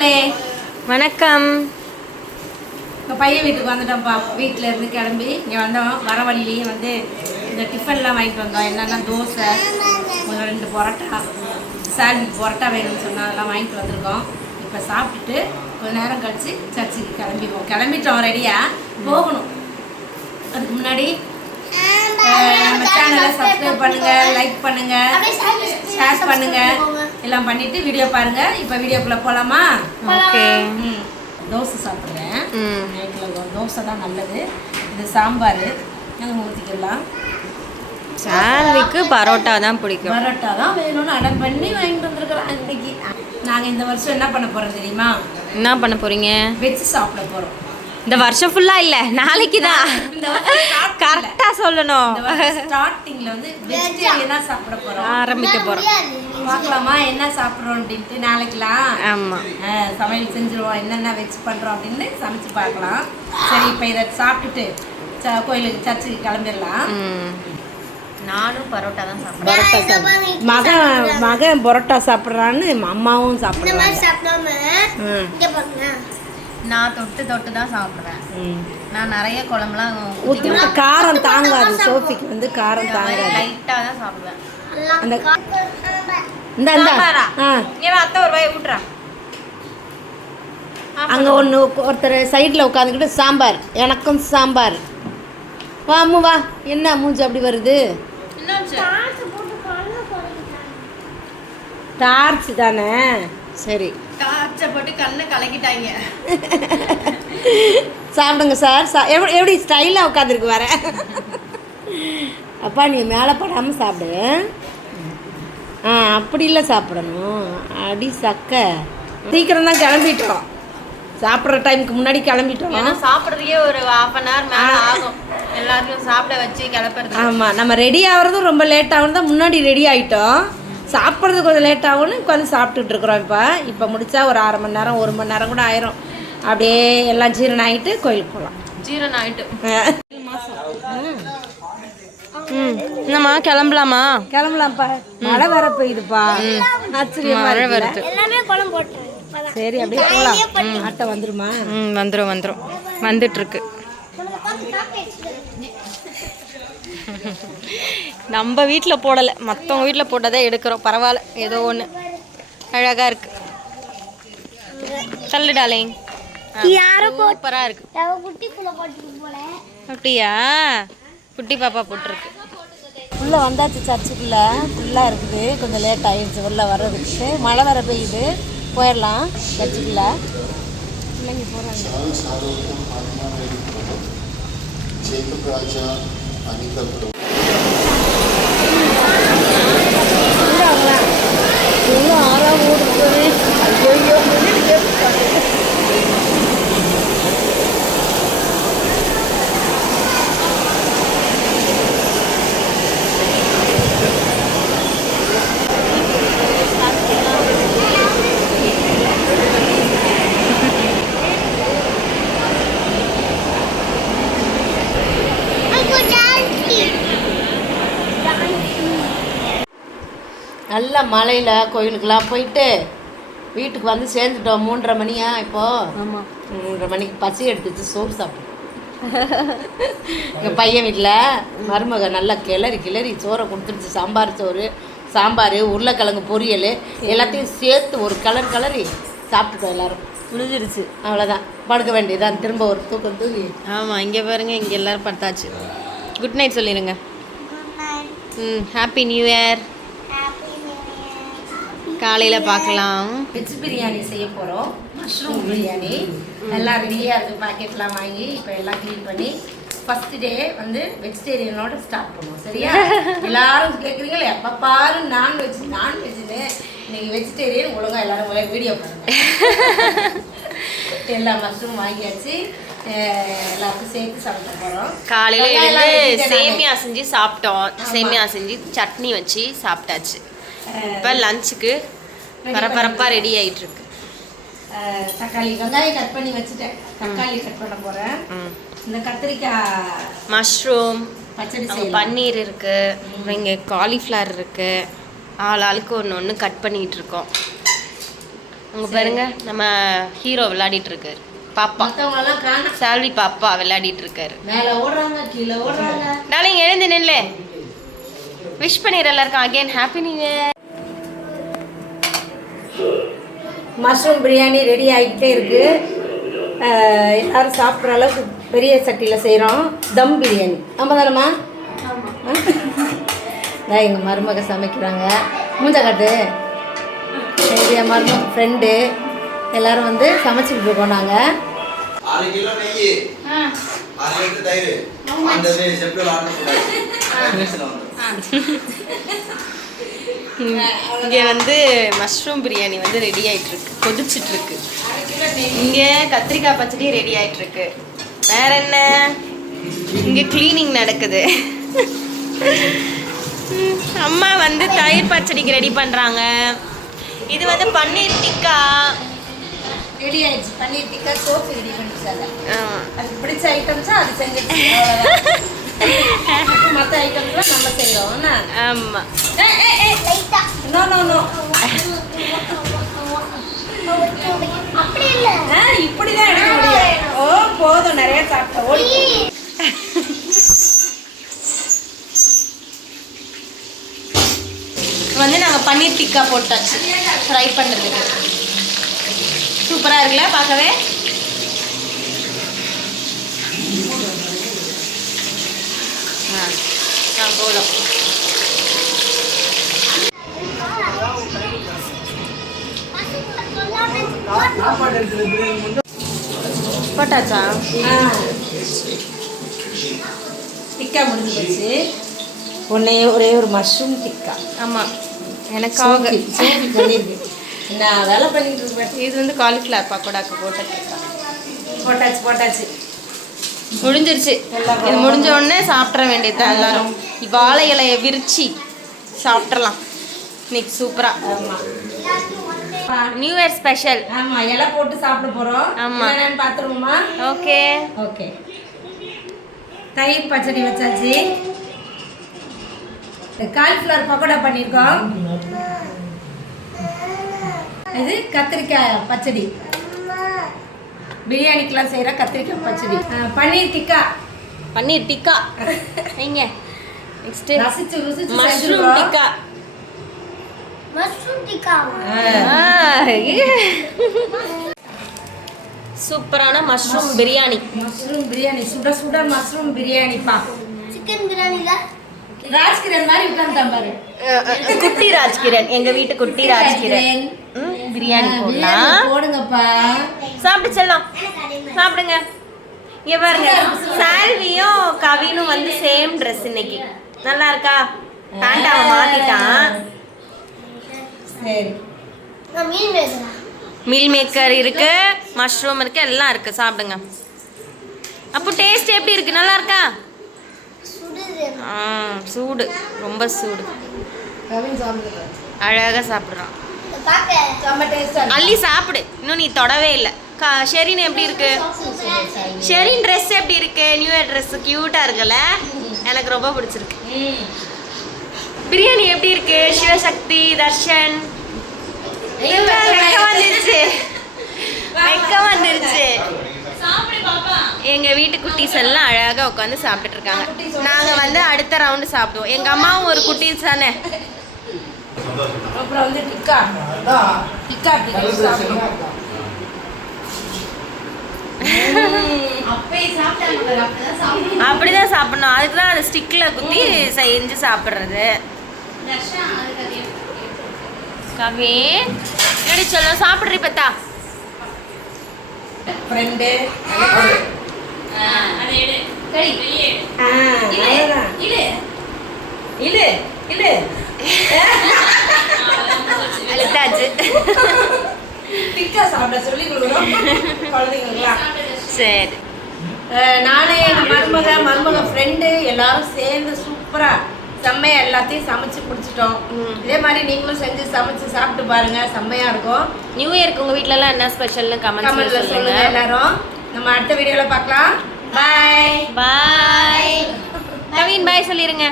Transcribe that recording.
மக்களே வணக்கம். இப்போ பையன் வீட்டுக்கு வந்துட்டோம்ப்பா. வீட்டில் இருந்து கிளம்பி இங்கே வந்தோம். வர வழியிலேயே வந்து இந்த டிஃபன்லாம் வாங்கிட்டு வந்தோம். என்னென்னா தோசை, ஒரு 2 பரோட்டா, சாண்ட்விச் பரோட்டா வேணும்னு சொன்னால் அதெல்லாம் வாங்கிட்டு வந்திருக்கோம். இப்போ சாப்பிட்டுட்டு கொஞ்சம் நேரம் கழிச்சு சர்ச்சுக்கு கிளம்பிட்டோம். ரெடியாக போகணும். அதுக்கு முன்னாடி நம்ம சேனலை சப்ஸ்கிரைப் பண்ணுங்கள், லைக் பண்ணுங்கள், ஷேர் பண்ணுங்கள், எல்லாம் பண்ணிவிட்டு வீடியோ பாருங்கள். இப்போ வீடியோக்குள்ளே போகலாமா? ஓகே. தோசை சாப்பிட்றேன். நைட்டில் தோசை தான் நல்லது. இது சாம்பார் நாங்கள் ஊற்றிக்கலாம். சாண்ட்விக்கு பரோட்டா தான் பிடிக்கும். பரோட்டா தான் வேணும்னு அடம் பண்ணி வாங்கிட்டு வந்துருக்குறோம். இன்னைக்கு நாங்கள் இந்த வருஷம் என்ன பண்ண போகிறோம் தெரியுமா? என்ன பண்ண போகிறீங்க? வெஜ்ஜு சாப்பிட போகிறோம். இந்த வருஷம் ஃபுல்லாக இல்லை, நாளைக்கு தான். கரெக்டாக சொல்லணும். ஸ்டார்டிங்கில் வந்து வெஜிடேரியனாக சாப்பிட போகிறோம், ஆரம்பிக்க போகிறோம். பார்க்கலாமா என்ன சாப்பிட்றோம் அப்படின்ட்டு. நாளைக்கெலாம் ஆமாம், சமையல் செஞ்சுருவோம். என்னென்ன வச்சு பண்ணுறோம் அப்படின்னு சமைச்சு பார்க்கலாம். சரி, இப்போ இதை சாப்பிட்டுட்டு கோயிலுக்கு சர்ச்சுக்கு கிளம்பிடலாம். நானும் பரோட்டா தான் சாப்பிடுவேன். மகன் பரோட்டா சாப்பிட்றான்னு அம்மாவும் சாப்பிட்றாங்க. நான் தொட்டு தான் சாப்பிடுவேன். நான் நிறைய குழம்புலாம் ஊற்றினா காரம் தாங்காது. சோஃபிக்கு வந்து காரம் தாங்காது. லைட்டாக தான் சாப்பிடுவேன். அந்த இந்த அத்தை ஒரு வாய் ஊட்டுறா. அங்கே ஒருத்தர் சைடில் உட்காந்துக்கிட்டு சாம்பார், எனக்கும் சாம்பார். வா அம்மு வா. என்ன மூஞ்சி அப்படி வருது? டார்ச் தானே? சரி, டார்ச்சை போட்டு கண்ணை கலக்கிட்டாங்க. சாப்பிடுங்க சார். எப்படி ஸ்டைலாக உட்காந்துருக்கு வர. அப்பா நீ மேலே படாமல் சாப்பிடு. அப்படி இல்லை சாப்பிடணும். அடி சக்க. சீக்கிரம் தான் கிளம்பிட்டோம். சாப்பிட்ற டைமுக்கு முன்னாடி கிளம்பிட்டோம். சாப்பிட்றதுக்கே ஒரு 1/2 மேலே ஆகும். எல்லாத்தையும் சாப்பிட வச்சு கிளப்புறது. ஆமாம், நம்ம ரெடி ஆகிறதும் ரொம்ப லேட் ஆகும் தான். முன்னாடி ரெடி ஆகிட்டோம். சாப்பிட்றது கொஞ்சம் லேட் ஆகும்னு உட்காந்து சாப்பிட்டுட்டு இருக்கிறோம். இப்போ முடித்தா ஒரு 1/2 மணி நேரம் 1 மணி நேரம் கூட ஆயிரும். அப்படியே எல்லாம் ஜீரணம் ஆகிட்டு கோயிலுக்கு போகலாம். ஜீரணம் ஆகிட்டு என்னம்மா கிளம்பலாமா? கிளம்பலாம்ப்பா. மழை வர பெய்யுதுப்பா. மழை வருது. சரி, அப்படியே போகலாம். ஆட்டோ வந்துருமா? வந்துடும் வந்துட்டுருக்கு. நம்ம வீட்டில் போடலை, மற்றவங்க வீட்டில் போட்டதை எடுக்கிறோம். பரவாயில்ல, ஏதோ ஒன்று அழகாக இருக்கு. தள்ளு டாலிங். சூப்பராக இருக்கு. அப்படியா? குட்டி பாப்பா போட்டிருக்கு. உள்ளே வந்தாச்சு. சர்ச்சுக்குள்ளே ஃபுல்லாக இருக்குது. கொஞ்சம் லேட் ஆகிடுச்சு உள்ளே வர்றதுக்கு. மழை வர பெய்யுது. போயிடலாம் சர்ச்சுக்குள்ளே. பிள்ளைங்க போகிறாங்க. எவ்வளோ ஆறாக ஓடுது. ஐயோ நல்ல மழையில் கோயிலுக்கெல்லாம் போயிட்டு வீட்டுக்கு வந்து சேர்ந்துட்டோம். 3:30 மணியா இப்போது? ஆமாம், 3:30 மணிக்கு பசி எடுத்துச்சு. சோறு சாப்பிட்டோம். எங்கள் பையன் வீட்டில் மருமக நல்லா கிளறி சோறை கொடுத்துருச்சு. சாம்பார், உருளைக்கிழங்கு பொரியல் எல்லாத்தையும் சேர்த்து ஒரு கிளறி சாப்பிட்டுட்டோம். எல்லோரும் முடிஞ்சிருச்சு. அவ்வளோதான், படுக்க வேண்டியதான். திரும்ப ஒரு தூக்கம் தூங்கி. ஆமாம், இங்கே பாருங்க, இங்கே எல்லோரும் படுத்தாச்சு. குட் நைட் சொல்லிடுங்க. Happy new year. காலையில் பார்க்கலாம். வெஜ் பிரியாணி செய்ய போகிறோம். மஷ்ரூம் பிரியாணி எல்லாம் ரெடியாக இருக்குது. பாக்கெட்லாம் வாங்கி இப்போ எல்லாம் க்ளீன் பண்ணி ஃபஸ்ட்டு டே வந்து வெஜிடேரியனோட ஸ்டார்ட் பண்ணுவோம். சரியா? எல்லாரும் கேட்குறீங்களே எப்போ பாரு நான்வெஜ்ஜுன்னு. இன்னைக்கு வெஜிடேரியன். ஒழுங்காக எல்லோரும் வீடியோ பண்ணுங்க. எல்லா மஷ்ரூம் வாங்கியாச்சு. எல்லாருக்கும் சேர்த்து சாப்பிட போகிறோம். காலையில் எழுந்து சேமியா செஞ்சு சாப்பிட்டோம். சேமியா செஞ்சு சட்னி வச்சு சாப்பிட்டாச்சு. இப்போ லஞ்சுக்கு பரபரப்பாக ரெடி ஆகிட்டு இருக்கு. தக்காளி வெங்காயம் கட் பண்ணி வச்சுட்டேன். தக்காளி கட் பண்ண போகிறேன். இந்த கத்திரிக்காய், மஷ்ரூம், பச்சடி, பன்னீர் இருக்குது, இங்கே காலிஃப்ளவர் இருக்குது. ஆளுக்கு ஒன்று கட் பண்ணிகிட்டு இருக்கோம். அங்க பாருங்க நம்ம ஹீரோ விளையாடிட்டு இருக்காரு. பாப்பா மத்தவங்க எல்லாம் காணோம். சால்வி பாப்பா விளையாடிட்டு இருக்காரு. மேல ஓடுறாங்க, கீழே ஓடுறாங்க. நாளைக்கு எழுந்து நில்லு. விஷ் பண்ணிடுற எல்லாருக்கும் again happy new year. Mushroom biryani ready ஆகிக்கிட்டே இருக்கு. எல்லாரும் சாப்பிட்ற அளவுக்கு பெரிய சட்டியில் செய்கிறோம். தம் பிரியாணி. ஆமாம் தானம்மா? நான் எங்கள் மருமக சமைக்கிறாங்க. மூஞ்ச காட்டு. என் மருமக ஃப்ரெண்டு எல்லாரும் வந்து சமைச்சிட்டு இருக்கோம் நாங்கள். 6 கிலோ நெய், 6 லிட்டர் தயிர், அந்த செப்டல் ஆர்டர் போட்டாச்சு. இங்கே வந்து மஷ்ரூம் பிரியாணி வந்து ரெடி ஆயிட்டு இருக்கு, கொதிச்சிட்டு இருக்கு. இங்கே கத்திரிக்காய் பச்சடி ரெடி ஆயிட்டு இருக்கு. வேற என்ன, இங்கே கிளீனிங் நடக்குது. அம்மா வந்து தயிர் பச்சடிக்கு ரெடி பண்றாங்க. இது வந்து பன்னீர் டிக்கா ரெடி ஆயிடுச்சு. Paneer tikka soap ready பண்ணிச்சாங்க. அது பிடிச்ச ஐட்டம்ஸா அது செஞ்சிருச்சு. மற்ற ஐட்டம்ஸ்லாம் நம்ம செய்கிறோம். ஆமா. நோ நோ நோ, இப்படிதான் எடுக்க முடியும். ஓ போதும், நிறைய சாப்பிட்டோம். ஓடி வந்து நாங்கள் பன்னீர் டிக்கா போட்டாச்சு ஃப்ரை பண்ணுறதுக்கு. சூப்பராக இருக்குல்ல பார்க்கவே. போகலாம். போட்டாச்சா? டிக்கா முடிஞ்சு போச்சு. ஒரே ஒரு மஷ்ரூம் டிக்கா. ஆமாம், எனக்காக பண்ணியிருக்கு. நான் வேலை பண்ணிட்டு இருக்கேன். இது வந்து காலிஃப்ளவர் பக்கோடாக்கு போட்ட டிக்கா. போட்டாச்சு. முடிஞ்சிருச்சு. இது முடிஞ்ச உடனே சாப்பிட்ற வேண்டியதுதான் எல்லாரும். வாழை இலையை விரிச்சு சாப்பிட்றலாம் இன்னைக்கு சூப்பரா. New year special. ஆமா, இலை போட்டு சாப்பிட போறோம். ஆமா, என்னன்னு பாத்துருவோமா? Okay okay. தயிர் பச்சடி வச்சாச்சு. காலிஃப்ளவர் பக்கோடா பண்ணியிருக்கோம். இது கத்திரிக்காய் பச்சடி, பிரியாணிக்கெல்லாம் செய்கிற கத்திரிக்காய் பச்சடி. பன்னீர் டிக்கா. பன்னீர் டிக்கா வைங்க. நெக்ஸ்ட் ரசிச்சு மஷ்ரூம் டிக்கா. சூப்பரான மஷ்ரூம் பிரியாணி. மஷ்ரூம் பிரியாணி, சுட சுட மஷ்ரூம் பிரியாணிப்பா. சிக்கன் பிரியாணில ராஜ்கிரண் மாதிரி உட்கார்ந்தான் பாரு. குட்டி ராஜ்கிரண், எங்க வீட்டு குட்டி ராஜ்கிரண். பிரியாணி போடலாம். போடுங்கப்பா. சாப்பிட்டு செல்லாம், சாப்பிடுங்க. இங்க பாருங்க, சால்வியும் கவினும் வந்து சேம் ட்ரெஸ் இன்னைக்கு. நல்லா இருக்கா? பேண்ட் அவன் மாத்திட்டான். சரி, நான் மீன் பேசுறேன். மீல் மேக்கர் இருக்கு, மஷ்ரூம் இருக்கு, எல்லாம் இருக்கு. சாப்பிடுங்க. அப்போ டேஸ்ட் எப்படி இருக்கு? நல்லா இருக்கா? சூடு, ரொம்ப சூடு. அழகா சாப்பிடுறான். அள்ளி சாப்பிடு. இன்னும் நீ தொடவே இல்லை. ஷெரின் எப்படி இருக்கு? ஷெரின் ட்ரெஸ் எப்படி இருக்கு? நியூ இயர் ட்ரெஸ் கியூட்டா இருக்குல்ல? எனக்கு ரொம்ப பிடிச்சிருக்கு. பிரியாணி எப்படி இருக்கு? சிவசக்தி, தர்ஷன் வெக்க வந்துருச்சு. எங்க வீட்டு குட்டீஸ் எல்லாம் அழகா உட்காந்து சாப்பிட்டுட்டு இருக்காங்க. நாங்க வந்து அடுத்த ரவுண்டு சாப்பிடுவோம். எங்க அம்மாவும் ஒரு குட்டீஸ் தானே. அப்புறம் வந்து டிக்கா அப்படிதான் சாப்பிடணும். அதுக்கு தான் அந்த ஸ்டிக்ல குத்தி செஞ்சு சாப்பிடுறது. கவி எப்படி சொல்ல சாப்பிட்றீ பத்தா ஃப்ரெண்டு அழுத்தாச்சு. டிக்கா சாப்பிட சொல்லி கொடுக்குறோம் குழந்தைங்களா. சரி, நானே எங்கள் மருமக ஃப்ரெண்டு எல்லாரும் சேர்ந்து சூப்பராக செம்மையாக எல்லாத்தையும் சமைச்சு பிடிச்சிட்டோம். இதே மாதிரி நீங்களும் செஞ்சு சமைச்சு சாப்பிட்டு பாருங்க, செம்மையாக இருக்கும். நியூ இயர்க்கு உங்கள் வீட்டிலலாம் என்ன ஸ்பெஷல்னு கமெண்ட்ல சொல்லுங்க எல்லாரும். நம்ம அடுத்த வீடியோவில் பார்க்கலாம். பாய் பாய். கவின் பாய் சொல்லிடுங்க.